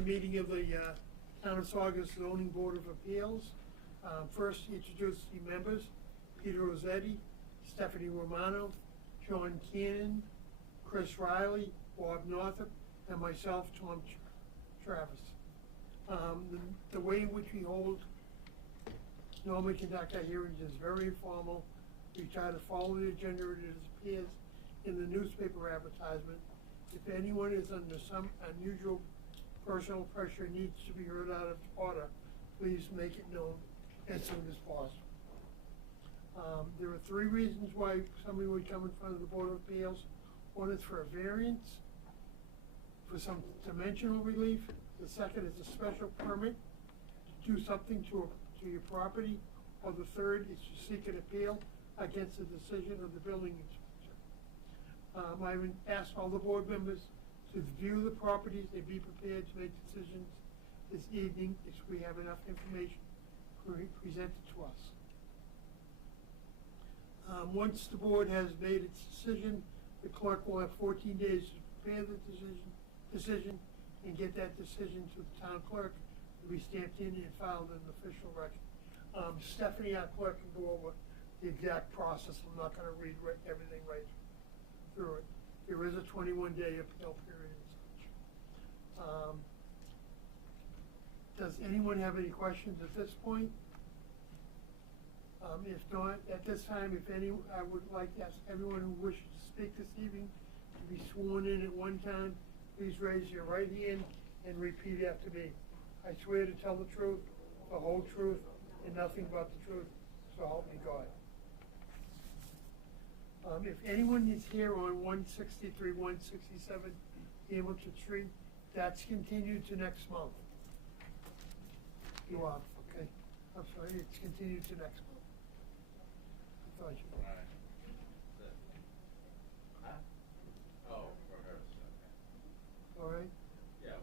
the meeting of the Town of Saugus Zoning Board of Appeals. First, introduce the members: Peter Rossetti, Stephanie Romano, John Cannon, Chris Riley, Bob Northup, and myself, Tom Travis. The way in which we normally conduct our hearings is very informal. We try to follow the agenda as it appears in the newspaper advertisement. If anyone is under some unusual personal pressure needs to be heard out of order, please make it known as soon as possible. There are three reasons why somebody would come in front of the Board of Appeals. One is for a variance, for some dimensional relief. The second is a special permit to do something to your property. Or the third is to seek an appeal against the decision of the building inspector. I would ask all the board members to view the properties and be prepared to make decisions this evening if we have enough information presented to us. Once the board has made its decision, the clerk will have 14 days to prepare the decision and get that decision to the town clerk to be stamped in and filed in the official record. Stephanie, our clerk, can go over the exact process. I'm not going to read everything right through it. There is a 21-day appeal period and such. Does anyone have any questions at this point? If not, at this time, I would like to ask everyone who wishes to speak this evening to be sworn in at one time. Please raise your right hand and repeat after me. I swear to tell the truth, the whole truth, and nothing but the truth, so help me God. If anyone is here on 163, 167 Hamilton Street, that's continued to next month. You are, okay. I'm sorry, it's continued to next month. I thought you were. All right. Huh? Oh, rehearse, okay. All right. Yeah.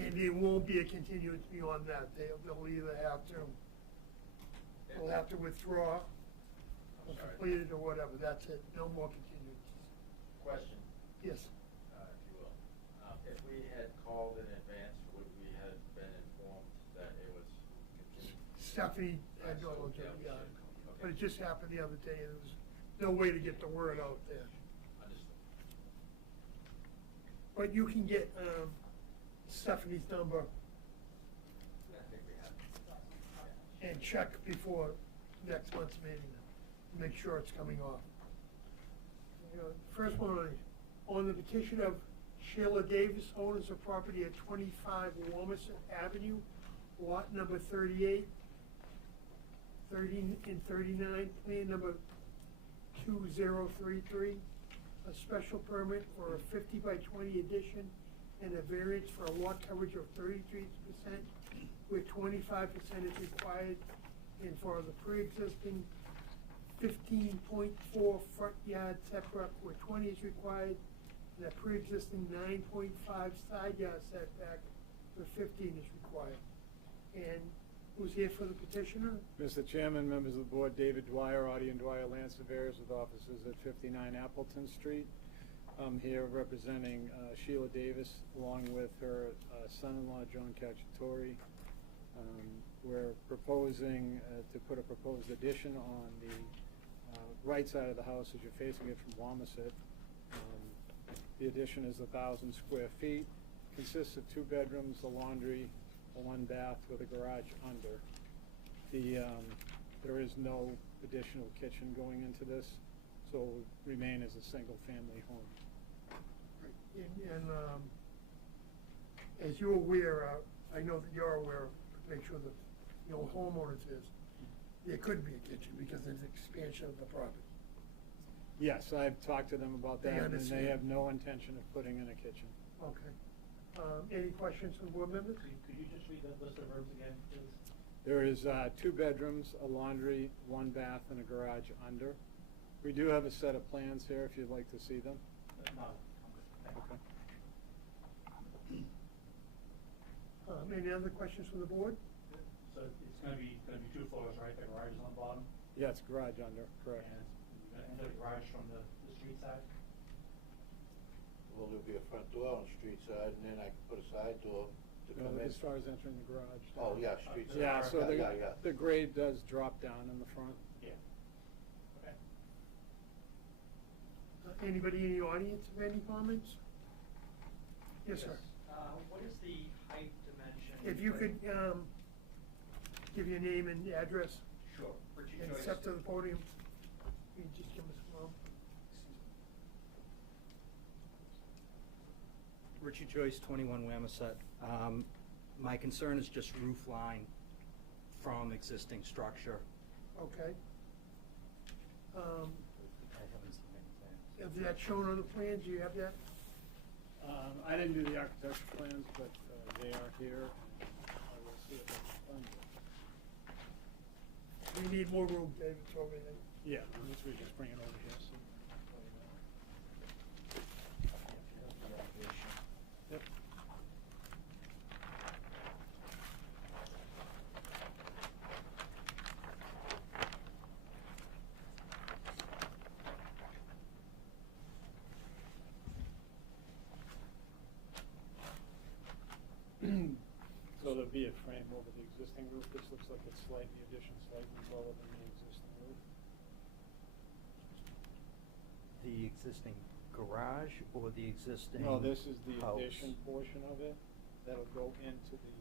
And it won't be a continuance beyond that. They'll either have to withdraw or complete it or whatever. That's it. No more continuances. Question. Yes. If you will. If we had called in advance, would we have been informed that it was continued? Stephanie had no idea. Okay. Yeah. But it just happened the other day. There was no way to get the word out there. Understood. But you can get Stephanie's number I think we have. and check before next month's meeting to make sure it's coming off. First one, on the petition of Sheila Davis, owners of property at 25 Wilmington Avenue, lot number 38, 30 and 39, plan number 2033, a special permit for a 50 by 20 addition and a variance for a lot coverage of 33%, where 25% is required, and for the pre-existing 15.4 front yard setback where 20 is required, and a pre-existing 9.5 side yard setback where 15 is required. And who's here for the petitioner? Mr. Chairman, members of the board, David Dwyer, Audie and Dwyer Land Surveyors with offices at 59 Appleton Street. I'm here representing Sheila Davis along with her son-in-law, John Cacciatore. We're proposing to put a proposed addition on the right side of the house as you're facing it from Wamisit. The addition is 1,000 square feet, consists of 2 bedrooms, a laundry, a 1 bath with a garage under. There is no additional kitchen going into this, so it will remain as a single family home. And as you're aware, I know that you're aware, make sure that homeowners is, there could be a kitchen because there's expansion of the property. Yes, I've talked to them about that, and understand. they have no intention of putting in a kitchen. Okay. Any questions from board members? Could you just read that list of rooms again, please? There is 2 bedrooms, a laundry, 1 bath, and a garage under. We do have a set of plans here if you'd like to see them. No. Okay. Any other questions from the board? So it's going to be 2 floors, right? The garage is on the bottom? Yeah, it's garage under, correct. And you're going to enter the garage from the street side? Will there be a front door on the street side, and then I can put a side door to come in? As far as entering the garage. Oh, yeah, street side. Yeah, so Yeah. the grade does drop down in the front. Yeah. Okay. Anybody in the audience have any comments? Yes, sir. What is the height dimension? If you could, give your name and address Sure. Richie and Joyce. step to the podium. You can just give us a moment. Richie Joyce, 21 Wamisett. My concern is just roof line from existing structure. Okay. I haven't seen any plans. Is that shown on the plans? Do you have that? I didn't do the architecture plans, but they are here, and I will see if I can find it. We need more room, David, for everything. Yeah, we just bring it over here, so. Yep. So there'll be a frame over the existing roof. This looks like it's slightly, the addition slightly lower than the existing roof. The existing garage or the existing No, this is the house? addition portion of it that'll go into the,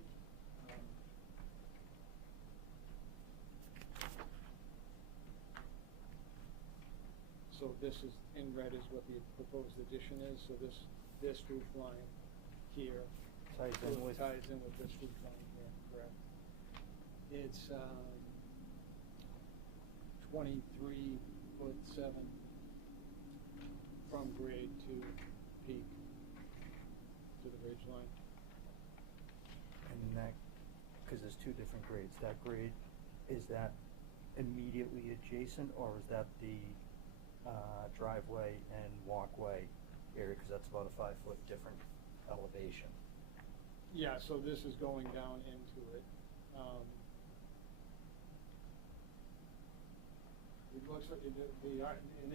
so this is, in red is what the proposed addition is, so this roof line here Ties in with. ties in with this roof line here, correct? It's, 23'7" from grade to peak to the ridge line. And that, because there's two different grades, that grade, is that immediately adjacent, or is that the driveway and walkway area, because that's about a 5-foot different elevation? Yeah, so this is going down into it. It looks like and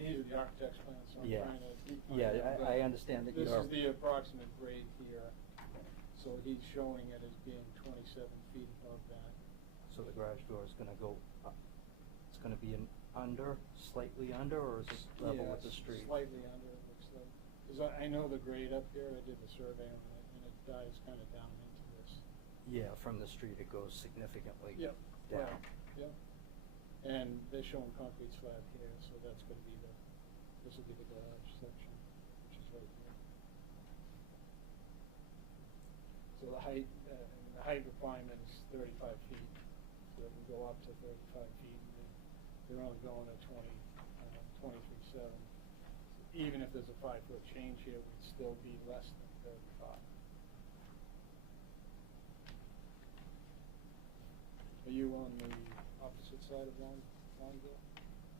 these are the architect's plans, so I'm Yeah. trying to. Yeah, find out, I but understand that This you're. is the approximate grade here, so he's showing it as being 27 feet above that. So the garage door is gonna go up, it's gonna be slightly under, or is it level Yeah, with the it's street? Slightly under, it looks like. Because I know the grade up here, I did the survey on it, and it dives kind of down into this. Yeah, from the street it goes significantly Yep. down. Yep. And they're showing concrete slab here, so that's gonna be this will be the garage section, which is right here. So the height requirement is 35 feet, so it can go up to 35 feet, and they're only going at 23.7. Even if there's a 5-foot change here, we'd still be less than 35. Are you on the opposite side of Longville?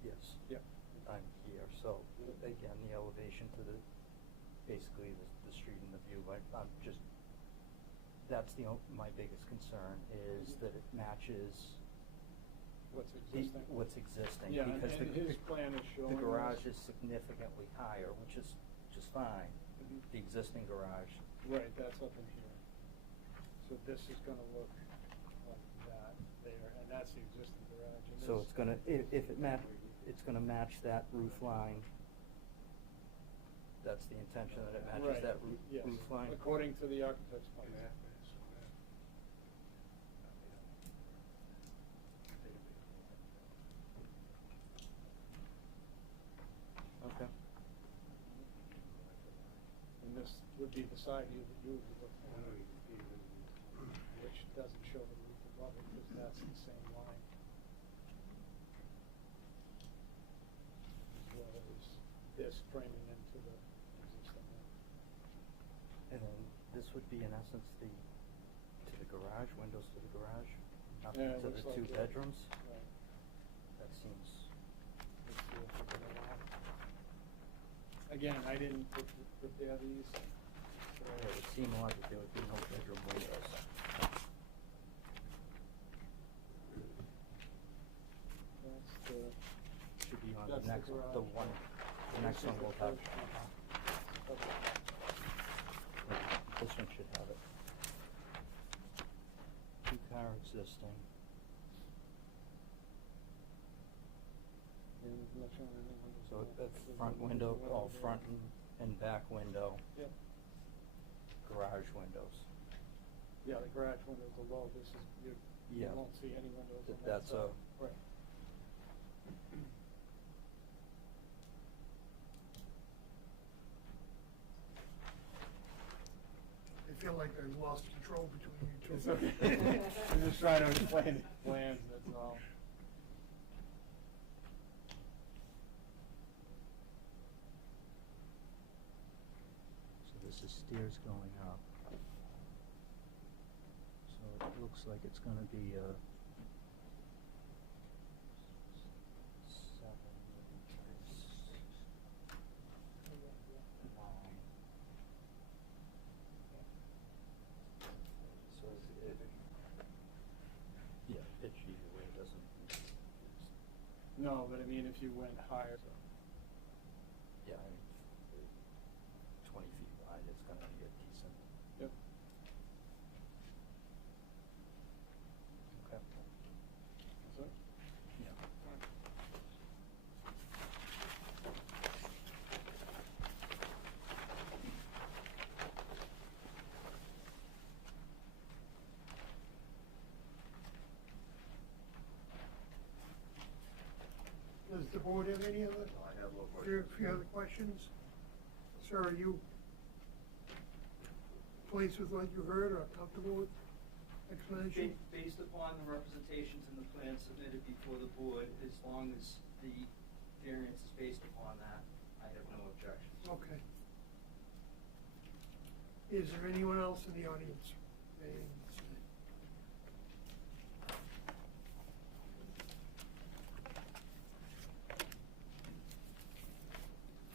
Yes. Yep. I'm here, so again, the elevation to basically the street and the view, I'm just, that's my biggest concern is that it matches What's existing? what's existing. Yeah, because and his plan is showing the garage this. is significantly higher, which is fine. Mhm. The existing garage. Right, that's up in here. So this is gonna look like that there, and that's the existing garage. And So this- it's gonna, it's gonna match that roof line. That's the intention, that it matches Right, that yes, roof line? according to the architect's plan. Okay. And this would be the side view that you would be looking at, which doesn't show the roof above it, because that's the same line. As well as this framing into the existing one. And then this would be in essence to the garage, windows to the garage, nothing Yeah, it to looks the like two that. bedrooms? Right. That seems, Let's see if we can allow. Again, I didn't prepare these, so. it would seem odd that there would be no bedroom windows. That's the. Should be on That's the next, garage. the next This one is will have. the first one. This one should have it. 2-car existing. So that's front window, front and back window, Yeah, garage windows. yeah, the garage windows are low, this is, you Yeah. won't see any windows on that That's side. a- Right. I feel like I lost control between you two. It's okay. I'm just trying to explain the plans, that's all. So this is stairs going up. So it looks like it's gonna be a 7, 9. So it, yeah, pitch either way doesn't. No, but I mean, if you went higher, Yeah, I mean, 20 feet wide, it's gonna be a decent. yep. Okay. So, Yeah. Does the board have any other? I have no Few other questions? Sir, are you pleased with what you heard or comfortable with explanation? Based upon the representations and the plans submitted before the board, as long as the variance is based upon that, I have no objections. Okay. Is there anyone else in the audience?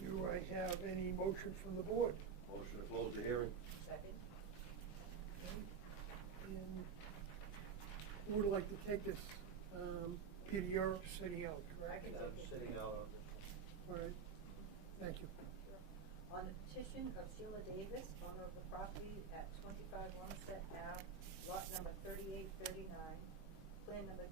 Do I have any motion from the board? Motion to close the hearing. Second? And who would like to take this? Peter, you're sitting out, I correct? can I'm take it. sitting out on All right, thank you. On the petition of Sheila Davis, owner of the property at 25 Lumset Ave, lot number 3839, plan number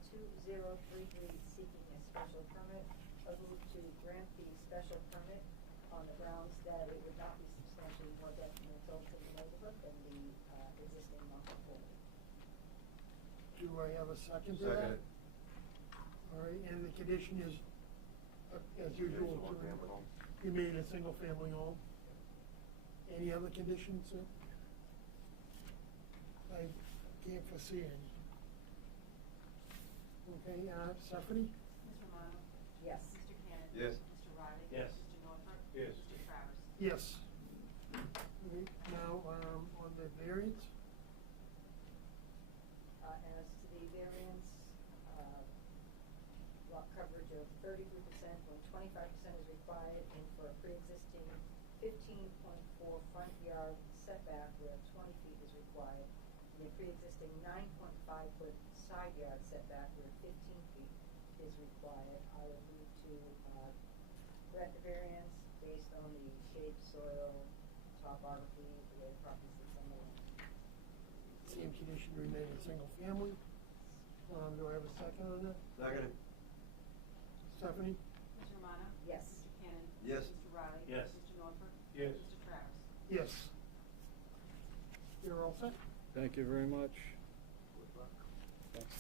2033, seeking a special permit, I move to grant the special permit on the grounds that it would not be substantially more detrimental to the neighborhood than the existing non-conformity. Do I have a second to that? Second. All right, and the condition is, as usual, to remain a single-family home. Any other conditions, sir? I can't foresee any. Okay, Stephanie? Ms. Romano? Yes. Mr. Cannon? Yes. Mr. Riley? Yes. Mr. Norfolk? Yes. Mr. Travers? Yes. All right, now, on the variance? As to the variance, lot coverage of 33% when 25% is required, and for a pre-existing 15.4 front yard setback where 20 feet is required, and a pre-existing 9.5-foot side yard setback where 15 feet is required, I would move to grant the variance based on the shape, soil, topography, the way the property sits on the land. Same condition, remain a single family. Do I have a second on that? Second. Stephanie? Ms. Romano? Yes. Mr. Cannon? Yes. Mr. Riley? Yes. Mr. Norfolk? Yes. Mr. Travers? Yes. You're all set? Thank you very much. Thanks.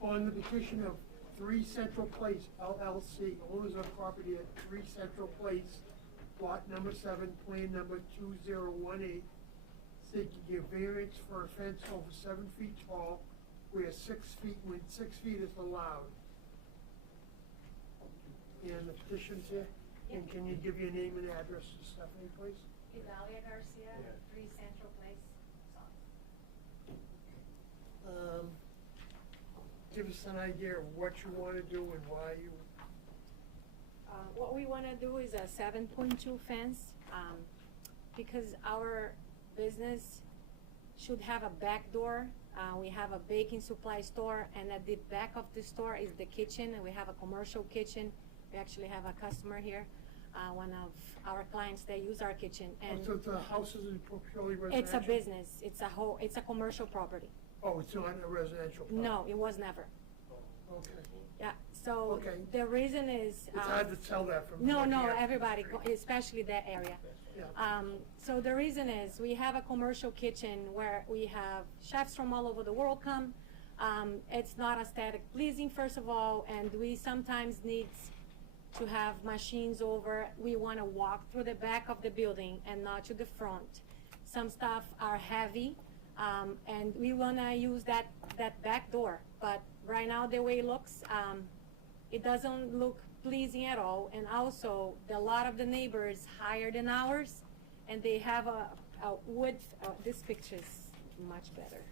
On the petition of 3 Central Place LLC, owners of property at 3 Central Place, lot number 7, plan number 2018, seeking a variance for a fence over 7 feet tall where 6 feet, when 6 feet is allowed. And the petition's here, and can you give your name and address to Stephanie, please? Idalia Garcia, Yeah. 3 Central Place, Saugus. Give us an idea of what you want to do and why you, What we want to do is a 7.2 fence. because our business should have a back door. We have a baking supply store, and at the back of the store is the kitchen, and we have a commercial kitchen. We actually have a customer here, one of our clients that use our kitchen, and So the house is purely residential? it's a business. It's a commercial property. Oh, it's not a residential property? No, it was never. Okay. Yeah, so Okay. the reason is. It's hard to tell that from. No, looking at the everybody, street. especially that area. Yeah. So the reason is, we have a commercial kitchen where we have chefs from all over the world come. It's not aesthetic pleasing, first of all, and we sometimes need to have machines over. We want to walk through the back of the building and not to the front. Some stuff are heavy, and we want to use that back door. But right now, the way it looks, it doesn't look pleasing at all. And also, a lot of the neighbors higher than ours, and they have a wood, this picture's much better.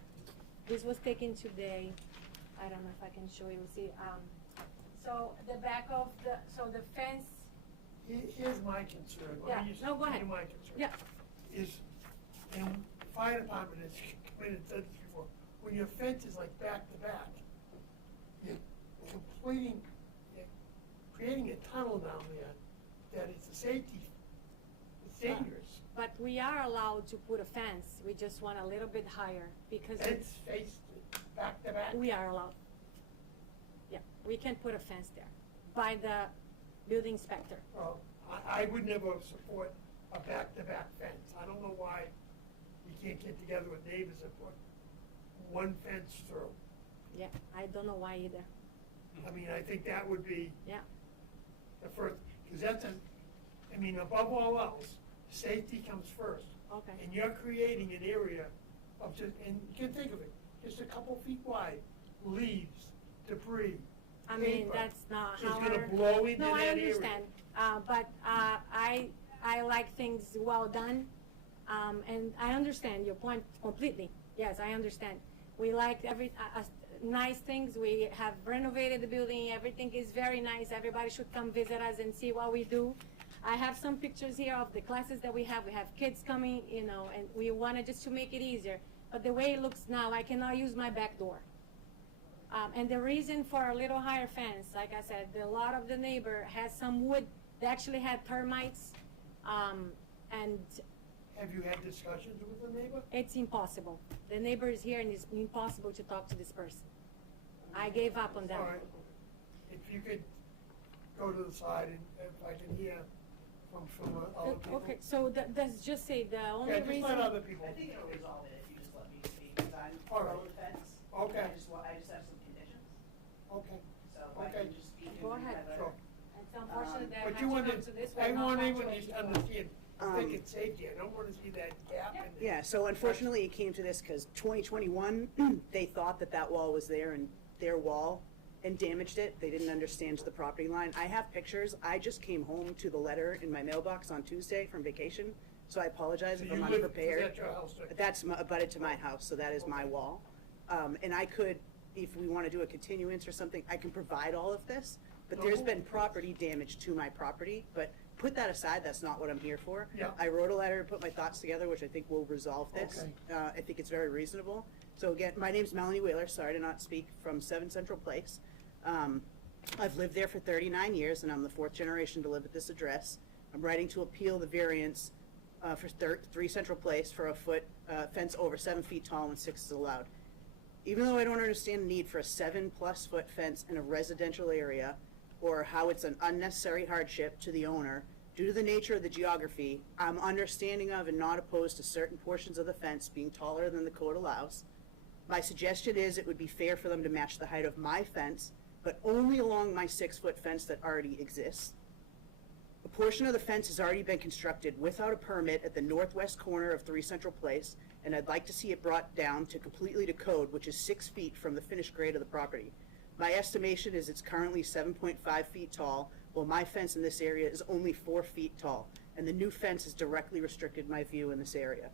This was taken today. I don't know if I can show you, see, so the back of the fence. Here's my concern. Let Yeah, me just no, go tell ahead. you my concern. Yeah. Is, and the fire department has come in and said this before, when your fence is like back to back, you're creating a tunnel down there that it's a safety, it's dangerous. But we are allowed to put a fence. We just want a little bit higher because Fence faced back to back? we are allowed. Yeah, we can put a fence there by the building inspector. Well, I would never support a back-to-back fence. I don't know why you can't get together with neighbors and put one fence through. Yeah, I don't know why either. I mean, I think that would be Yeah, the first, because above all else, safety comes first. okay. And you're creating an area of just, and you can think of it, just a couple feet wide, leaves, debris, I mean, paper. that's not So how it's gonna our- blow into No, that I area. understand, but I like things well done, and I understand your point completely. Yes, I understand. We like nice things. We have renovated the building. Everything is very nice. Everybody should come visit us and see what we do. I have some pictures here of the classes that we have. We have kids coming, and we wanted just to make it easier. But the way it looks now, I cannot use my back door. And the reason for a little higher fence, like I said, a lot of the neighbor has some wood. They actually had termites, and Have you had discussions with the neighbor? it's impossible. The neighbor is here, and it's impossible to talk to this person. I gave up on that. All right. If you could go to the side and if I can hear from other people. Okay, so let's just say the only Yeah, just reason. let other people. I think it'll resolve it if you just let me speak, because I'm All pro right. the fence. Okay. I just have some conditions, Okay. so if I Okay. can just speak. Go and we ahead. have a- Sure. It's unfortunate that I But had you to want come to this. I We're not want talking everyone to to you. understand, I think it's safety, I don't wanna see that gap in there. Yeah, so unfortunately it came to this because 2021, they thought that wall was there and their wall and damaged it. They didn't understand the property line. I have pictures. I just came home to the letter in my mailbox on Tuesday from vacation, so I apologize So if you I'm live, is unprepared. that your house, right? That's abutted to my house, so that is my wall. And I could, if we want to do a continuance or something, I can provide all of this, but there's been property damage to my property, but put that aside, that's not what I'm here for. Yeah. I wrote a letter, put my thoughts together, which I think will resolve this. Okay. I think it's very reasonable. So again, my name's Melanie Wheeler, sorry to not speak, from 7 Central Place. I've lived there for 39 years, and I'm the 4th generation to live at this address. I'm writing to appeal the variance for 3 Central Place for a fence over 7 feet tall and 6 is allowed. Even though I don't understand the need for a 7+ foot fence in a residential area, or how it's an unnecessary hardship to the owner, due to the nature of the geography, I'm understanding of and not opposed to certain portions of the fence being taller than the code allows. My suggestion is it would be fair for them to match the height of my fence, but only along my 6-foot fence that already exists. A portion of the fence has already been constructed without a permit at the northwest corner of 3 Central Place, and I'd like to see it brought down to completely to code, which is 6 feet from the finished grade of the property. My estimation is it's currently 7.5 feet tall, while my fence in this area is only 4 feet tall, and the new fence has directly restricted my view in this area.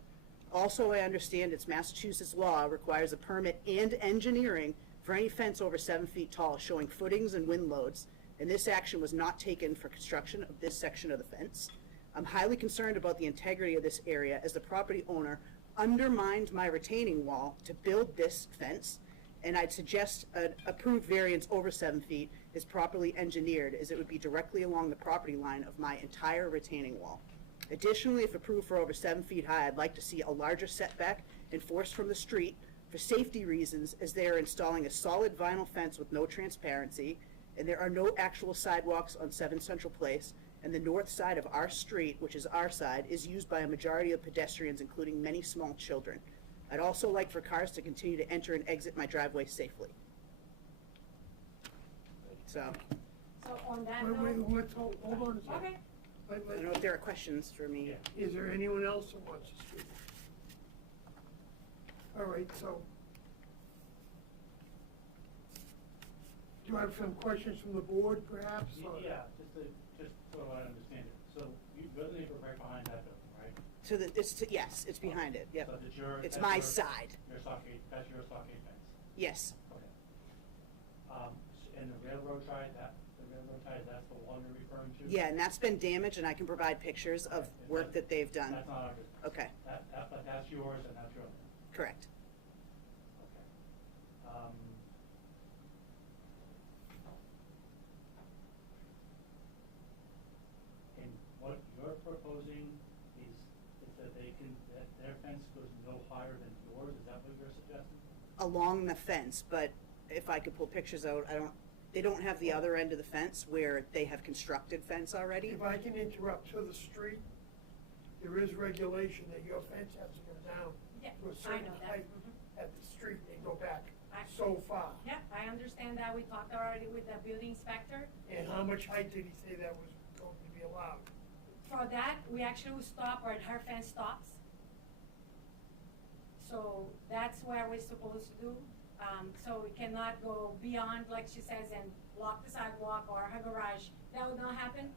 Also, I understand it's Massachusetts law requires a permit and engineering for any fence over 7 feet tall showing footings and wind loads, and this action was not taken for construction of this section of the fence. I'm highly concerned about the integrity of this area as the property owner undermined my retaining wall to build this fence, and I'd suggest an approved variance over 7 feet is properly engineered, as it would be directly along the property line of my entire retaining wall. Additionally, if approved for over 7 feet high, I'd like to see a larger setback enforced from the street for safety reasons, as they are installing a solid vinyl fence with no transparency, and there are no actual sidewalks on 7 Central Place, and the north side of our street, which is our side, is used by a majority of pedestrians, including many small children. I'd also like for cars to continue to enter and exit my driveway safely. So, So on that Wait, note. let's hold on a second. Okay. I don't know if there are questions for me. Is there anyone else who wants to speak? All right, so. Do you have some questions from the board, perhaps? or- Yeah, just so I understand it. So you're the neighbor right behind that building, right? So that, yes, it's behind it, yep. So that's your. It's that's my your- side, Your stockade, that's your stockade fence. yes. Okay. And the railroad tie, that's the one you're referring to? Yeah, and that's been damaged, and I can provide pictures of Okay. work that they've done. That's not our business. Okay, But that's yours and that's your land. correct. Okay. And what you're proposing is that that their fence goes no higher than yours, is that what you're suggesting? Along the fence, but if I could pull pictures out, they don't have the other end of the fence where they have constructed fence already. If I can interrupt to the street, there is regulation that your fence has to go down Yeah, to a I certain know that. height Mhm. at the street and go back I- so far. Yeah, I understand that. We talked already with the building inspector. And how much height did he say that was going to be allowed? For that, we actually stop where her fence stops. So that's where we're supposed to do. So we cannot go beyond, like she says, and block the sidewalk or her garage. That would not happen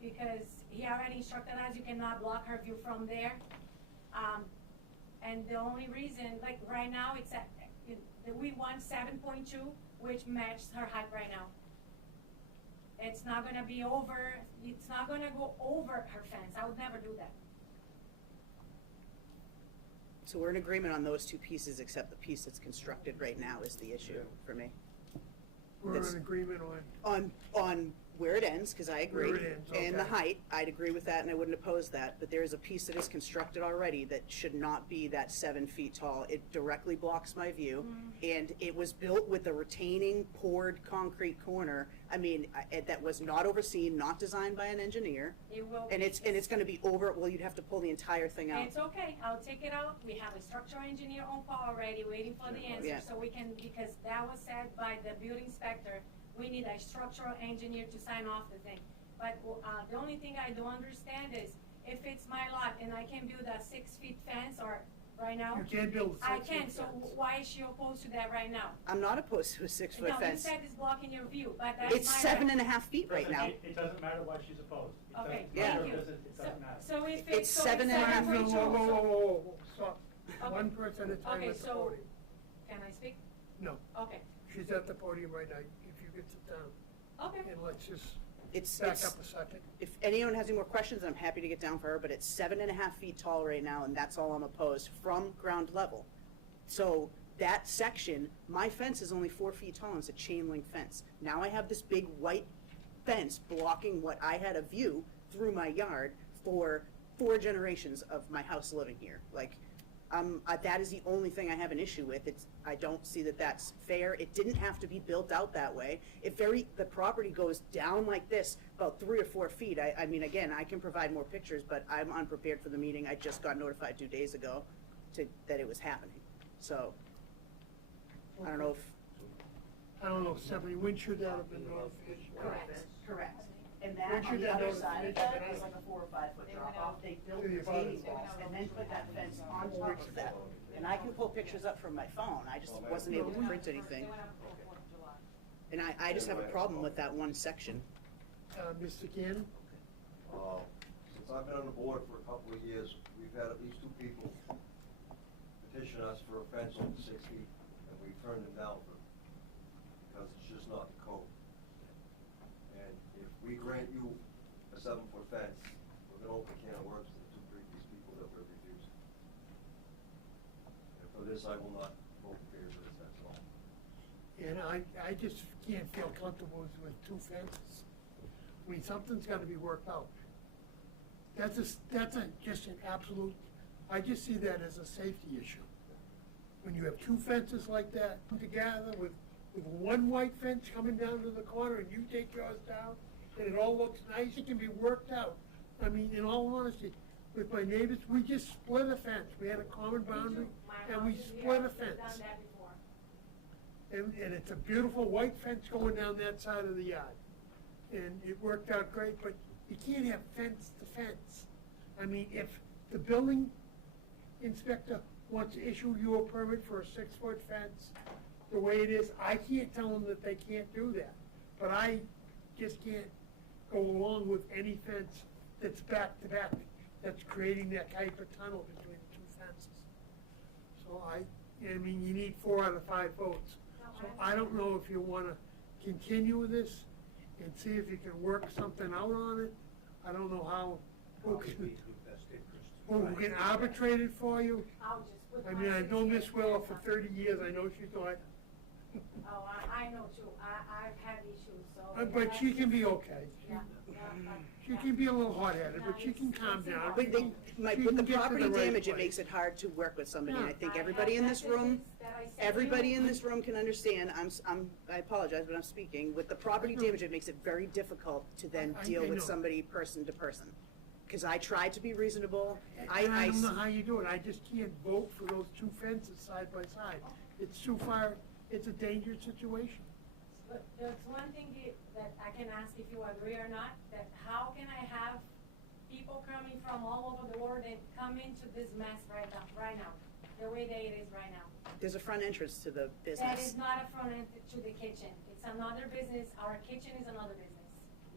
because he already instructed us you cannot block her view from there. And the only reason, like right now, it's at, we want 7.2, which matches her height right now. It's not gonna be over, it's not gonna go over her fence. I would never do that. So we're in agreement on those two pieces, except the piece that's constructed right now is the issue for me. We're That's- in agreement on, On where it ends, because I agree. Where it ends, And the okay. height, I'd agree with that, and I wouldn't oppose that, but there is a piece that is constructed already that should not be that 7 feet tall. It directly blocks my view, and it was built with a retaining poured concrete corner. I mean, that was not overseen, not designed by an engineer, It will. and it's gonna be over, well, you'd have to pull the entire thing out. It's okay, I'll take it out. We have a structural engineer on call already, waiting for the Yeah. answer, so we can, because that was said by the building inspector, we need a structural engineer to sign off the thing. But, the only thing I don't understand is, if it's my lot and I can build a 6 feet fence, or right now. you can't build a I 6 foot can, so fence. why is she opposed to that right now? I'm not opposed to a 6-foot No, you fence. said it's blocking your view, but that's my. It's 7.5 feet right now. It doesn't matter why she's opposed. It doesn't- Okay, Yeah. thank you. It doesn't matter. So if It's it's, so 7.5 Whoa, 7.2, whoa, whoa, so- whoa, whoa, whoa, stop. Okay. One person at a time Okay, at the so- podium. Can I speak? No, Okay, she's at the podium right now, if you could sit down, okay. and let's just It's, back it's, up a second. if anyone has any more questions, I'm happy to get down for her, but it's 7.5 feet tall right now, and that's all I'm opposed from ground level. So that section, my fence is only 4 feet tall, and it's a chain link fence. Now I have this big white fence blocking what I had a view through my yard for 4 generations of my house living here. Like, that is the only thing I have an issue with. I don't see that that's fair. It didn't have to be built out that way. The property goes down like this, about 3 or 4 feet. I mean, again, I can provide more pictures, but I'm unprepared for the meeting. I just got notified 2 days ago that it was happening. So, I don't know if. I don't know, Stephanie, when should that have been notified? Correct. And When that, on should the that other notification side of been that out? is like a 4 or 5 foot They drop went off. out. They built To the retaining abutters. walls and then put that fence on top of that. And I can pull pictures up from my phone, I just wasn't able to print anything. They went up for 4th of July. And I just have a problem with that one section. Mr. Gannon? Since I've been on the board for a couple of years, we've had at least 2 people petition us for a fence over 6 feet, and we turned them down because it's just not the code. And if we grant you a 7-foot fence, we're to open a can of worms to the two previous people that were refused. And for this, I will not vote in favor of this, that's all. And I just can't feel comfortable with two fences. I mean, something's gotta be worked out. That's just an absolute, I just see that as a safety issue. When you have two fences like that together with one white fence coming down to the corner and you take yours down, and it all looks nice, it can be worked out. I mean, in all honesty, with my neighbors, we just split a fence. We had a common boundary, and we split a fence. Done that before. And it's a beautiful white fence going down that side of the yard. And it worked out great, but you can't have fence to fence. I mean, if the building inspector wants to issue you a permit for a 6-foot fence, the way it is, I can't tell them that they can't do that. But I just can't go along with any fence that's back to back, that's creating that type of tunnel between the two fences. So I mean, you need 4 out of 5 votes. So I don't know if you wanna continue with this and see if you can work something out on it. I don't know how, who can arbitrate it for you. I'll just put I my mean, I know 6 Miss feet Wheeler fence for up. 30 years, I know she thought, Oh, I know too, I've had issues, so. but she can be okay. Yeah, She can be a little hot-headed, but she can calm down. But She with the can get to property right damage, it place. makes it hard to work with somebody, and I think I everybody have in this room, messages that I sent you. everybody in this room can understand, I apologize, but I'm speaking, with the property damage, it makes it very difficult to then I deal know. with somebody person to person. Cause I tried to be reasonable, And I don't know how you do it, I just can't vote for those two fences side by side. It's too far, it's a dangerous situation. But there's one thing that I can ask if you agree or not, that how can I have people coming from all over the world and come into this mess right now, the way that it is right now? there's a front entrance to the That is business. not a front end to the kitchen, it's another business, our kitchen is another business,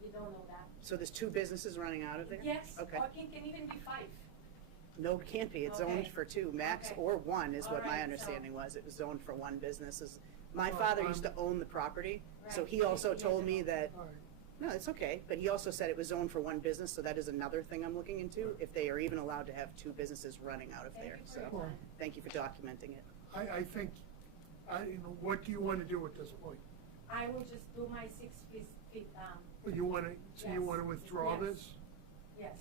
you don't know that. So there's 2 businesses running out of there? Yes, Okay. walking can even be 5. No, it can't be, it's zoned Okay. for 2, max, Okay. or 1 is what All my right, so- understanding was, it was zoned for 1 business. My Well, father used to own the property, so Right. he also Years told me ago. that, All right. no, it's okay, but he also said it was zoned for 1 business, so that is another thing I'm looking into, if they are even allowed to have 2 businesses running out of Thank there, you for so, your Well, time. thank you for documenting it. I think, what do you wanna do at this point? I will just do my 6 feet, So you Yes. wanna withdraw Yes. this? yes.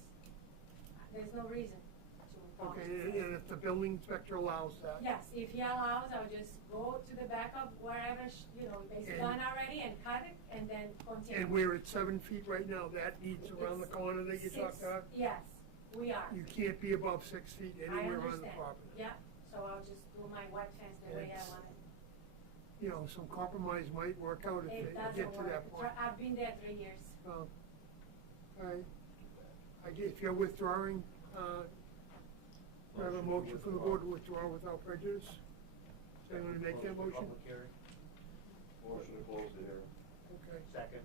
There's no reason to. Okay, and if the building inspector allows that? Yes, if he allows, I'll just go to the back of wherever, it's And- done already and cut it and then continue. And we're at 7 feet right now, that needs around the It's corner that you 6 talked about? Yes, we are. You can't be above 6 feet I anywhere on the understand. property. Yeah, so I'll just do my white fence the way I It's- want it. You know, some compromise might work out if It you doesn't get to work. that point. I've been there 3 years. Well, all right, if you're withdrawing, we have a motion from the board to withdraw without prejudice. Is anyone to make that motion? Motion to close the hearing. Okay, Second.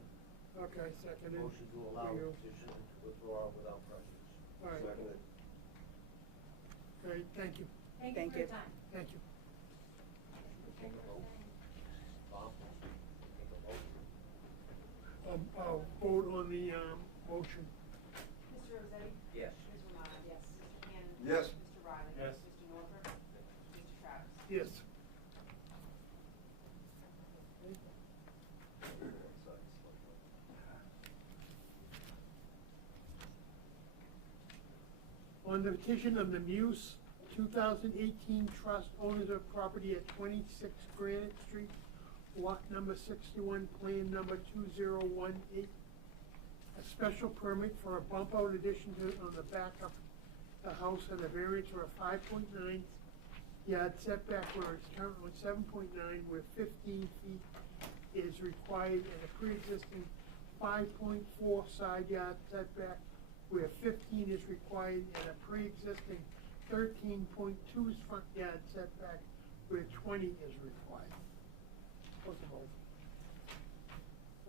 okay, seconded. Motion to allow For you. petition to withdraw without prejudice. All right, Seconded. great, thank you, Thank you Thank for your you. time. thank you. Thank you for staying. Bob, take a vote. Vote on the, motion. Mr. Rosetti? Yes. Ms. Romano? Yes. Mr. Cannon? Yes. Mr. Riley? Yes. Mr. Northrup? Mr. Travis? Yes. On the petition of the Muse 2018 Trust owners of property at 26 Granite Street, lot number 61, plan number 2018. A special permit for a bump out addition on the back of the house and a variance for a 5.9 yard setback where it's currently 7.9, where 15 feet is required, and a pre-existing 5.4 side yard setback where 15 is required, and a pre-existing 13.2 front yard setback where 20 is required. What's the vote?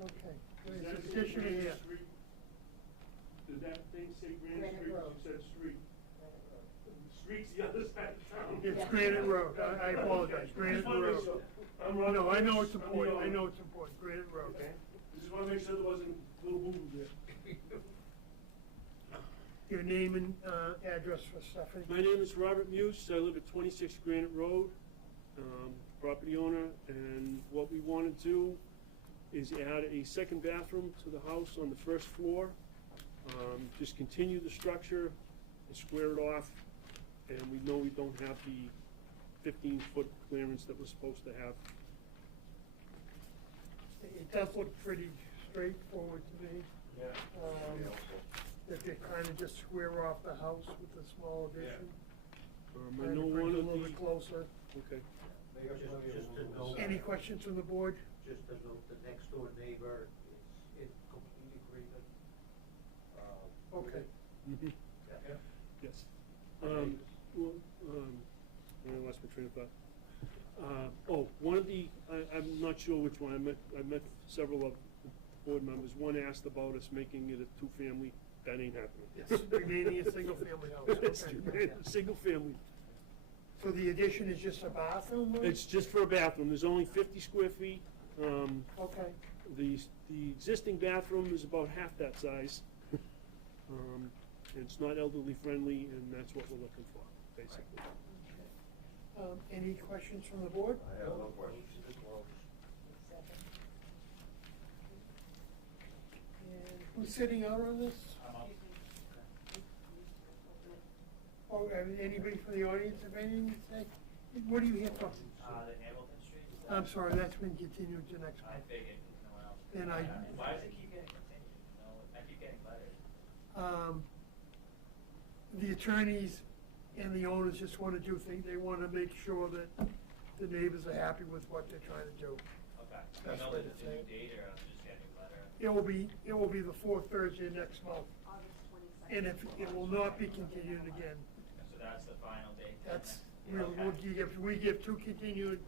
Okay, Does there's that say addition Granite here. Street? Does that thing say Granite Granite Street? Road. You said street. Street's the other side of town. It's Granite Road, I apologize, Granite Just wanna make Road. sure. I'm wrong. No, I know it's important, I'm I the know owner. it's important, Granite Road. Okay. Just wanna make sure there wasn't little boo-boo there. Your name and, address for Stephanie? My name is Robert Muse, I live at 26 Granite Road, property owner, and what we want to do is add a second bathroom to the house on the first floor. Just continue the structure and square it off, and we know we don't have the 15-foot clearance that we're supposed to have. It does look pretty straightforward to me. Yeah. That they kind of just square off the house with a small addition. I Kind know of brings one it a of little bit the, closer. okay. Just to note. Any questions from the board? Just to note, the next door neighbor is in complete agreement. Okay. Mhm. Yeah. Yes. Well, I lost my train of thought. One of the, I'm not sure which one, I met several of the board members. One asked about us making it a two-family, that ain't happening. Yes, remaining a single-family house. It's Okay. a single family. So the addition is just a bathroom? then? It's just for a bathroom, there's only 50 square feet. Okay. The existing bathroom is about half that size. It's not elderly friendly, and that's what we're looking for, basically. Any questions from the board? I have no questions. And who's sitting out on this? Oh, anybody from the audience have anything to say? What are you here for? The Hamilton Street? I'm sorry, that's been continued to next I month. figured, no one else. And I- Why does it keep getting continued? No, I keep getting letters. The attorneys and the owners just want to do things, they want to make sure that the neighbors are happy with what they're trying to do. Okay. That's You know what that it's it's a new saying. date, or I'm just getting a letter? It will be the fourth Thursday next month, and if, it will not be continued again. So that's the final date? then? That's, Okay. we give two continued,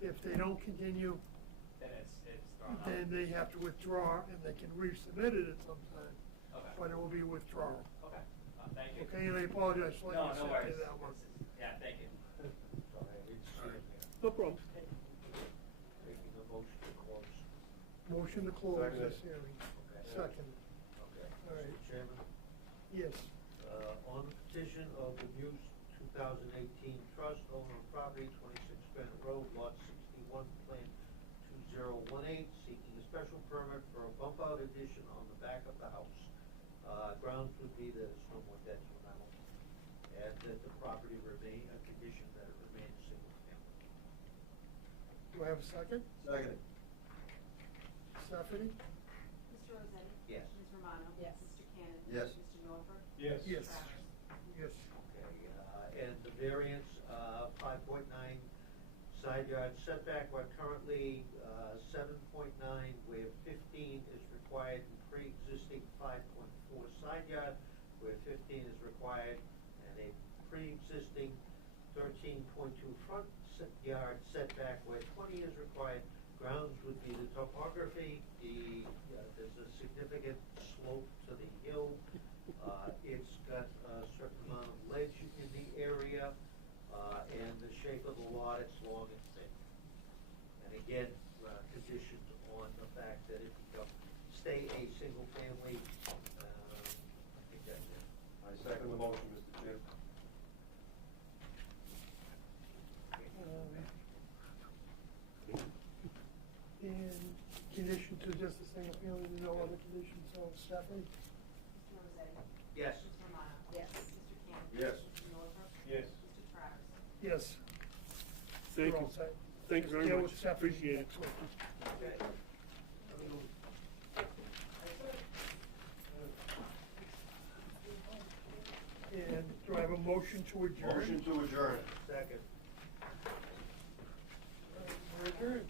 if they don't continue, Then it's thrown out? then they have to withdraw, and they can resubmit it at some time, Okay. but it will be withdrawal. Okay, thank you. Okay, and I apologize for No, letting no you worries. say that one. Yeah, thank you. No problem. Making a motion to close. Motion to close Seconded. this hearing. Okay. Second. Okay. All right. Mr. Chairman, Yes. on the petition of the Muse 2018 Trust, owner of property 26 Granite Road, lot 61, plan 2018, seeking a special permit for a bump out addition on the back of the house. Grounds would be that it's no more detrimental, and that the property remain a condition that it remain a single family. Do I have a second? Second. Stephanie? Mr. Rosetti? Yes. Ms. Romano? Yes. Mr. Cannon? Yes. Mr. Norfolk? Yes. Yes. Mr. Travers? Yes. Okay, and the variance, 5.9 side yard setback, we're currently 7.9, where 15 is required, and pre-existing 5.4 side yard, where 15 is required, and a pre-existing 13.2 front yard setback, where 20 is required. Grounds would be the topography, there's a significant slope to the hill. It's got a certain amount of ledge in the area, and the shape of the lot, it's long and thin. And again, conditioned on the fact that it stay a single family, I think that's it. I second the motion, Mr. Chair. And condition to just a single family, no other conditions, so Stephanie? Mr. Rosetti? Yes. Ms. Romano? Yes. Mr. Cannon? Yes. Mr. Norfolk? Yes. Mr. Travers? Yes. Thank You're you. all set. Thank you very Deal much. with Stephanie Appreciate it. next week. Okay. And do I have a motion to adjourn? Motion to adjourn. Second. We're adjourned.